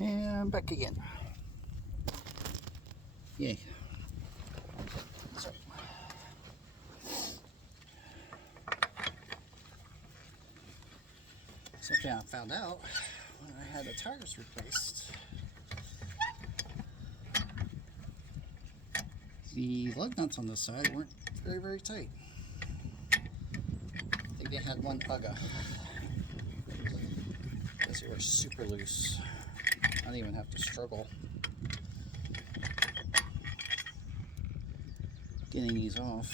And back again. Yay. So, something I found out when I had the tires replaced. The lug nuts on this side weren't very, very tight. I think they had one ugga. Because they were super loose. I didn't even have to struggle getting these off.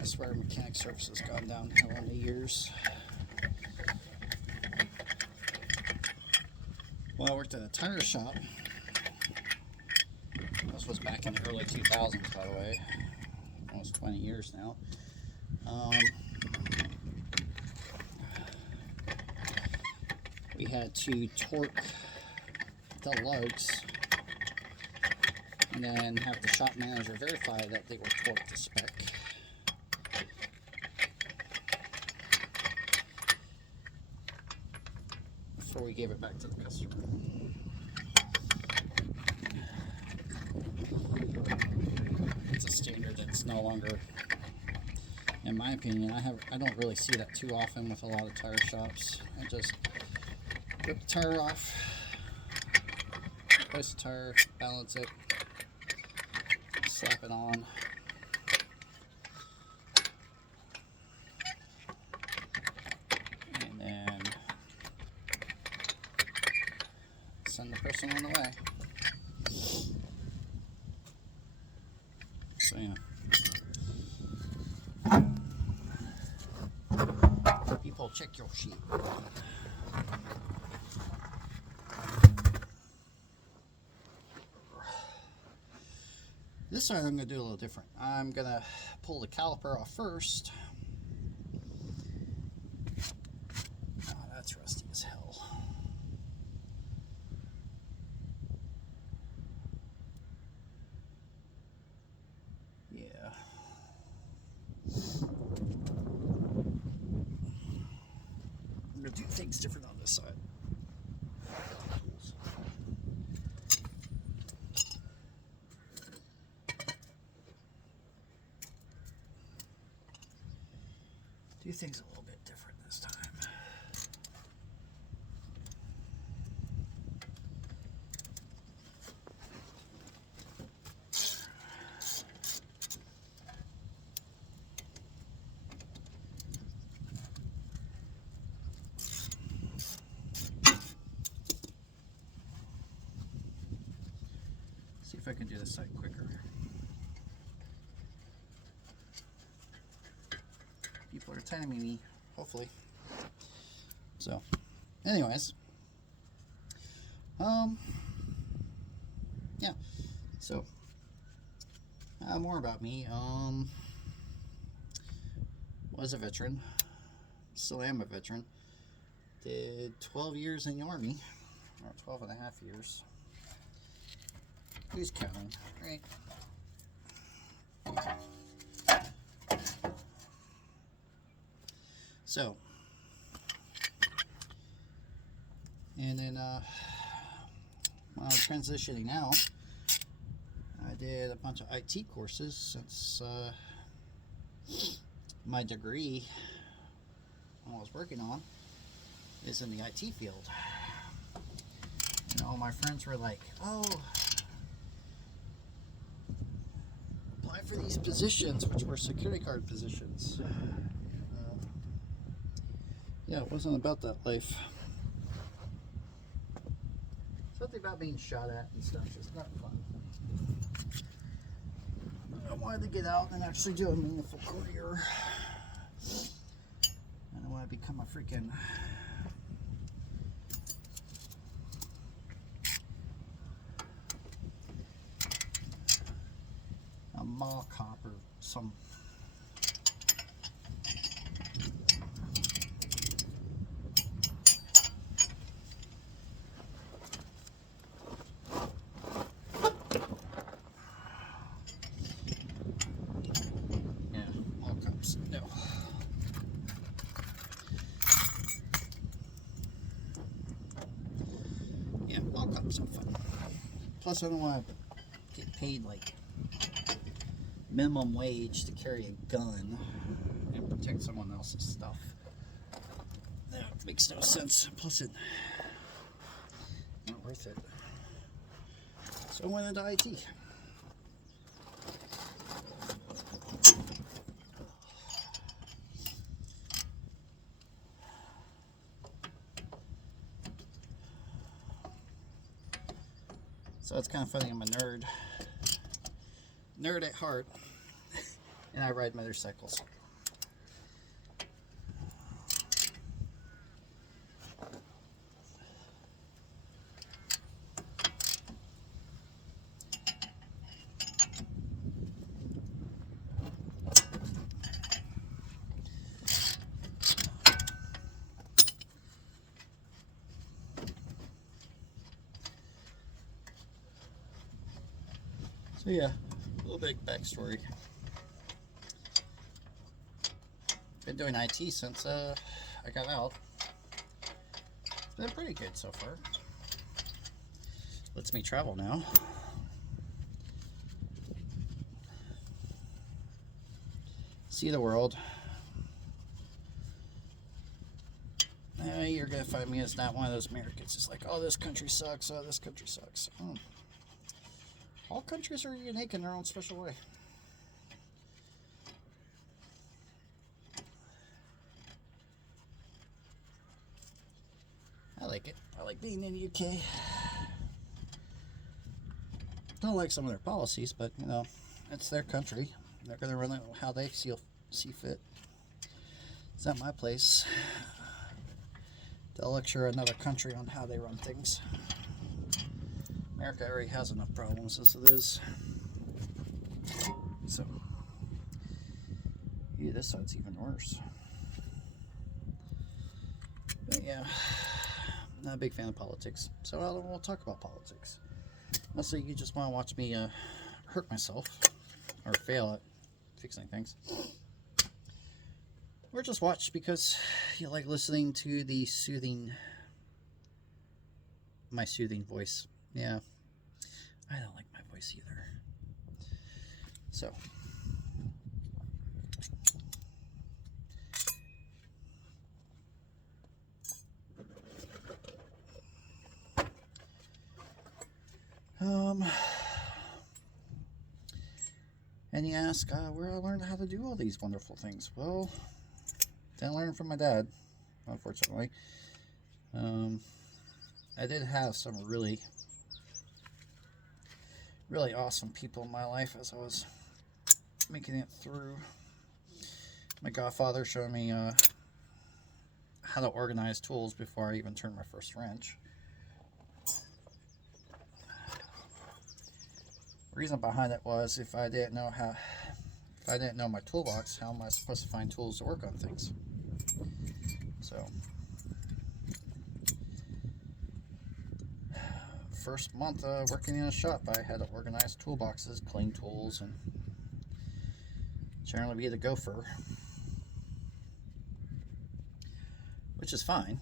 I swear mechanic service has gone downhill in the years. Well, I worked at a tire shop. This was back in the early 2000s, by the way. Almost 20 years now. We had to torque the lugs and then have the shop manager verify that they were torqued to spec. Before we gave it back to the customer. It's a standard that's no longer, in my opinion, I don't really see that too often with a lot of tire shops. I just rip the tire off, replace the tire, balance it, slap it on. And then send the person on the way. So yeah. People, check your sheet. This side I'm going to do a little different. I'm going to pull the caliper off first. Oh, that's rusty as hell. Yeah. I'm going to do things different on this side. Do things a little bit different this time. See if I can do this side quicker. People are timing me, hopefully. So, anyways, yeah. So, more about me. Was a veteran, still am a veteran. Did 12 years in the Army, or 12 and a half years. Who's counting, right? So, and then when I was transitioning out, I did a bunch of IT courses since my degree I was working on is in the IT field. And all my friends were like, oh, apply for these positions, which were security guard positions. Yeah, it wasn't about that life. Something about being shot at and stuff is not fun. I wanted to get out and actually do a meaningful career. And I want to become a freaking mall cop or some. Yeah, mall cops. No. Plus, I don't want to get paid like minimum wage to carry a gun and protect someone else's stuff. That makes no sense. Plus, it's not worth it. So I went into IT. So it's kind of funny, I'm a nerd. Nerd at heart. And I ride motorcycles. So yeah, a little bit backstory. Been doing IT since I got out. It's been pretty good so far. Lets me travel now. See the world. You're gonna find me as not one of those Americans. It's like, oh, this country sucks. Oh, this country sucks. Oh. All countries are unique in their own special way. I like it. I like being in the UK. Don't like some of their policies, but you know, it's their country. They're going to run it how they see fit. It's not my place to lecture another country on how they run things. America already has enough problems as it is. So, yeah, this side's even worse. But yeah, not a big fan of politics, so I don't want to talk about politics. Mostly you just want to watch me hurt myself, or fail at fixing things. Or just watch because you like listening to the my soothing voice. Yeah, I don't like my voice either. So, and you ask where I learned how to do all these wonderful things. Well, didn't learn from my dad, unfortunately. I did have some really awesome people in my life as I was making it through. My godfather showed me how to organize tools before I even turned my first wrench. The reason behind it was if I didn't know my toolbox, how am I supposed to find tools to work on things? So, first month working in a shop, I had to organize toolboxes, clean tools, and generally be the gopher, which is fine.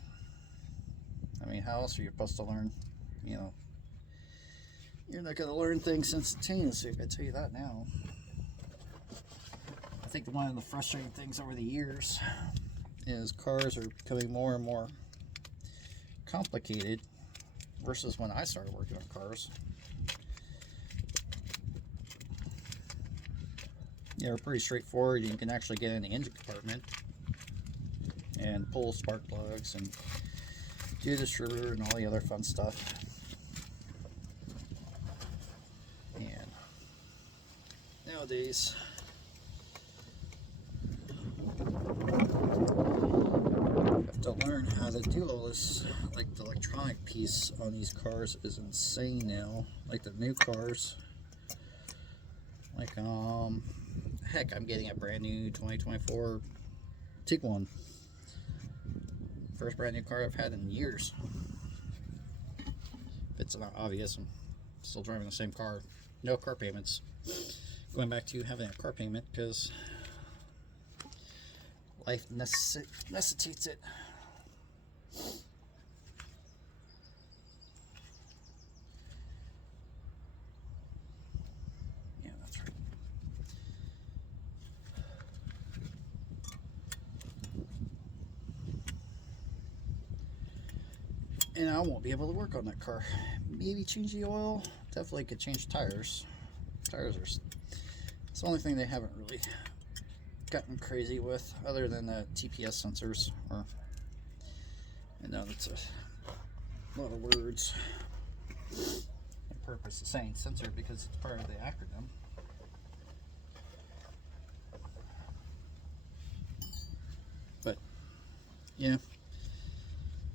I mean, how else are you supposed to learn? You know, you're not going to learn things instantaneously, I can tell you that now. I think one of the frustrating things over the years is cars are becoming more and more complicated versus when I started working on cars. Yeah, they're pretty straightforward. You can actually get in the engine compartment and pull spark plugs and do the distributor and all the other fun stuff. And nowadays, to learn how to do all this. Like the electronic piece on these cars is insane now. Like the new cars, like heck, I'm getting a brand new 2024 Tiguan. First brand new car I've had in years. If it's not obvious, I'm still driving the same car. No car payments. Going back to having a car payment because life necessitates it. and I won't be able to work on that car. Maybe change the oil. Definitely could change tires. Tires are, it's the only thing they haven't really gotten crazy with, other than the TPS sensors. Or, I know that's a lot of words. The purpose of saying sensor because it's part of the acronym. But yeah,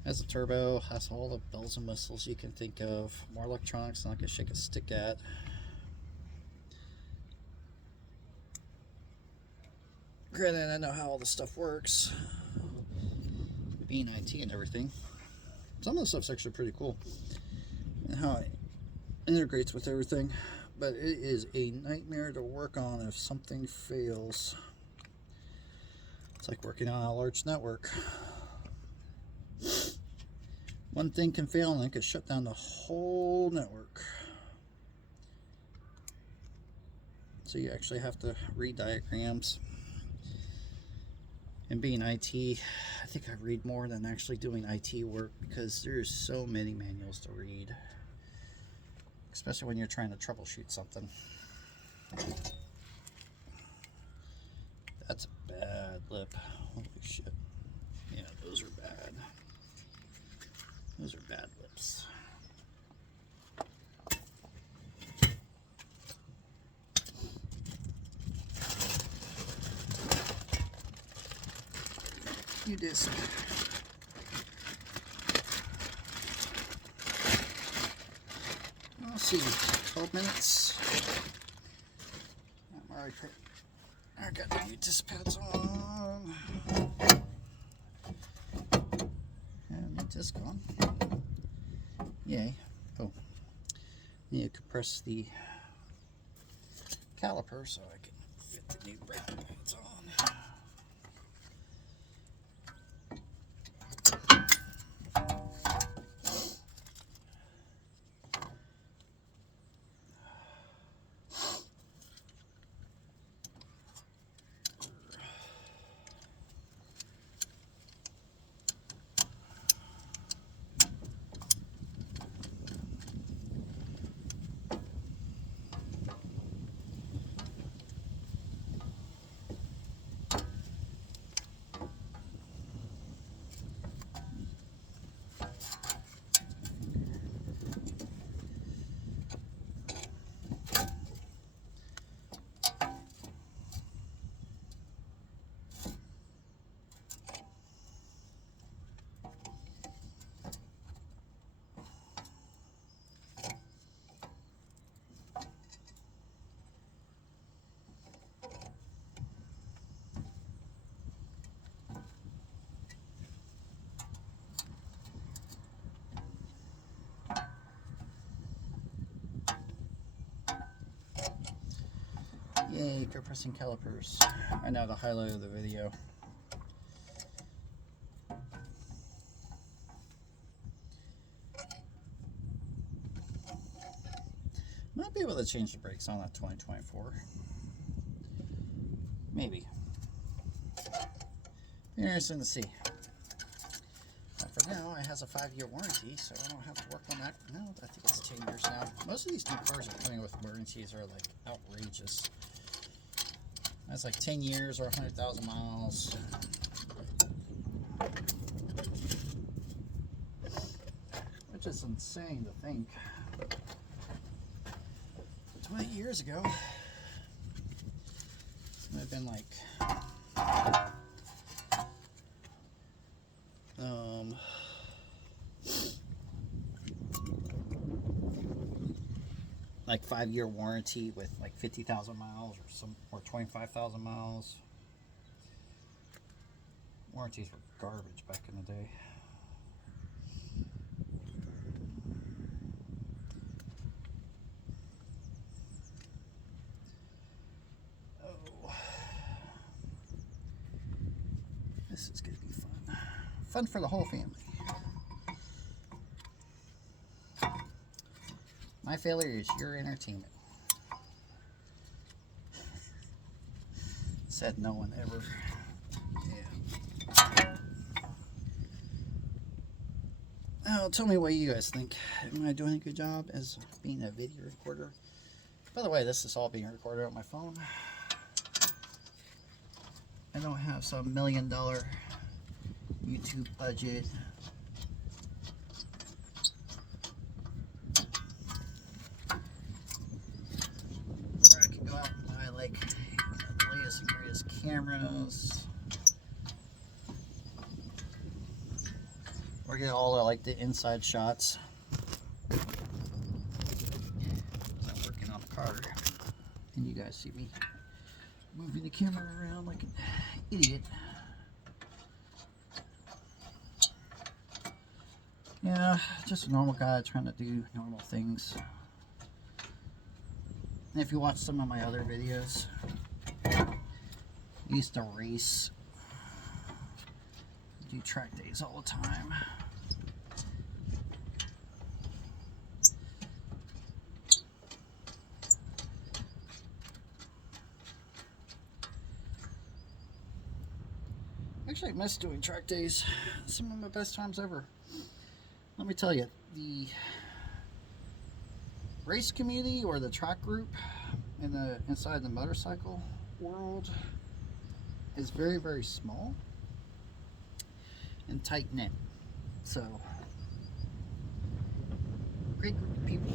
has a turbo, has all the bells and whistles you can think of. More electronics than I can shake a stick at. Granted, I know how all this stuff works, being IT and everything. Some of the stuff's actually pretty cool, and how it integrates with everything. But it is a nightmare to work on if something fails. It's like working on a large network. One thing can fail and it could shut down the whole network. So you actually have to read diagrams. And being IT, I think I read more than actually doing IT work because there's so many manuals to read. Especially when you're trying to troubleshoot something. That's a bad lip. Holy shit. Yeah, those are bad. Those are bad lips. New disc. Let's see, 12 minutes. I'm already put. I got the new disc pads on. And new disc on. Yay. Oh. Need to compress the caliper so I can fit the new brake pads on. Yay, compressing calipers. And now the highlight of the video. Might be able to change the brakes on that 2024. Maybe. Interesting to see. But for now, it has a 5-year warranty, so I don't have to work on that. No, I think it's 10 years now. Most of these new cars are coming with warranties are like outrageous. That's like 10 years or 100,000 miles. Which is insane to think. 20 years ago, it would have been like 5-year warranty with like 50,000 miles or 25,000 miles. Warranties were garbage back in the day. Oh, this is gonna be fun. Fun for the whole family. My failure is your entertainment. Said no one ever. Yeah. Oh, tell me what you guys think. Am I doing a good job as being a video recorder? By the way, this is all being recorded on my phone. I don't have some $1 million YouTube budget. Where I can go out and buy like the latest and greatest cameras. Or get all the like the inside shots. I'm working on the car, and you guys see me moving the camera around like an idiot. Yeah, just a normal guy trying to do normal things. And if you watch some of my other videos, I used to race, do track days all the time. Actually, I miss doing track days. Some of my best times ever. Let me tell you, the race community or the track group inside the motorcycle world is very, very small and tight knit. So, great group of people.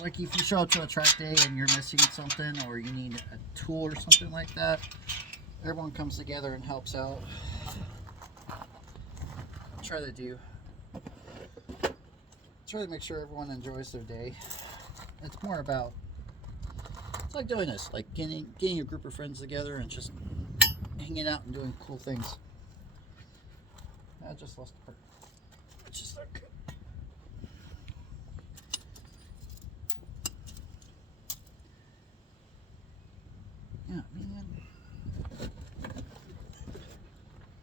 Like if you show up to a track day and you're missing something or you need a tool or something like that, everyone comes together and helps out. Try to make sure everyone enjoys their day. It's more about, it's like doing this, like getting a group of friends together and just hanging out and doing cool things. I just lost the part. It's just not good. Yeah, man.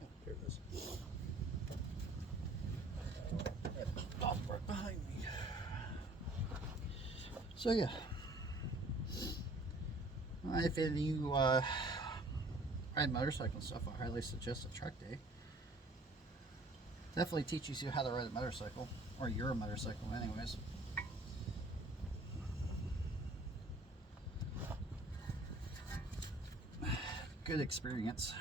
Oh, there it is. That popped right behind me. So yeah, if any of you ride motorcycle and stuff, I highly suggest a track day. Definitely teaches you how to ride a motorcycle, or you're a motorcycle anyways. Good experience.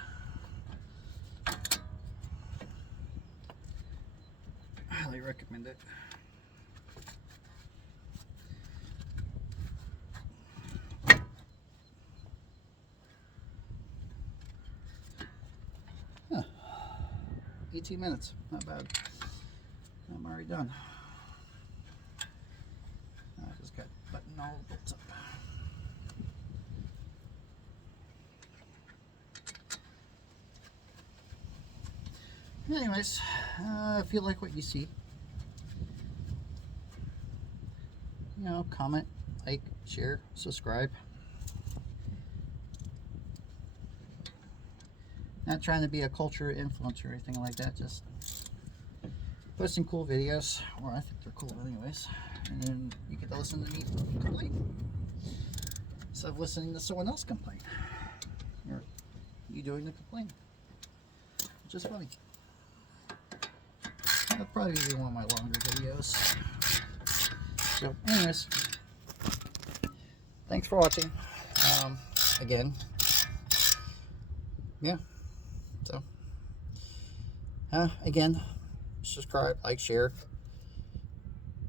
Highly recommend it. Huh. 18 minutes, not bad. I'm already done. I just got button all the bolts up. Anyways, if you like what you see, you know, comment, like, share, subscribe. Not trying to be a culture influencer or anything like that, just posting cool videos, or I think they're cool anyways, and then you get to listen to me complain instead of listening to someone else complain, or you doing the complaint, which is funny. That'll probably be one of my longer videos. So anyways, thanks for watching. Again, yeah, so again, subscribe, like, share,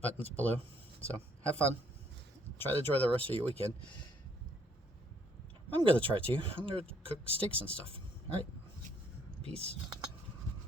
buttons below. So have fun, try to enjoy the rest of your weekend. I'm gonna try to cook steaks and stuff. All right, peace.